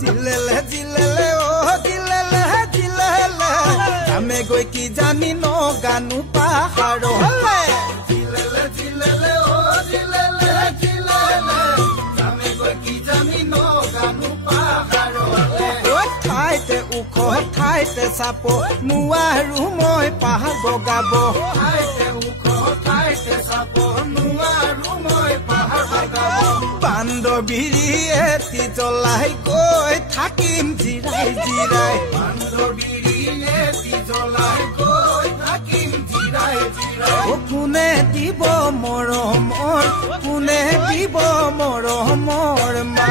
জিলেলে জিলেলে ও জিলেলে জিলেলে আমি গৈ কি জানি ন গানো পাহাৰলে জিলেলে জিলেলে ও জিলেলে জিলেলে আমি গৈ কি জানি ন গানো পাহাৰলে ঠাইতে উখ ঠাইতে চাপ নোৱাৰো মই পাহাৰ বগাব ঠাইতে উখ ঠাইতে চাপ নোৱাৰো মই পাহাৰ বগাব বান্দৰবিৰিয়ে তি জ্বলাই গৈ থাকিম জিৰাই জিৰাই বান্দৰবিৰিয়ে তি জ্বলাই গৈ থাকিম জিৰাই জিৰাই কোনে দিব মৰমৰ কোনে দিব মৰমৰ মা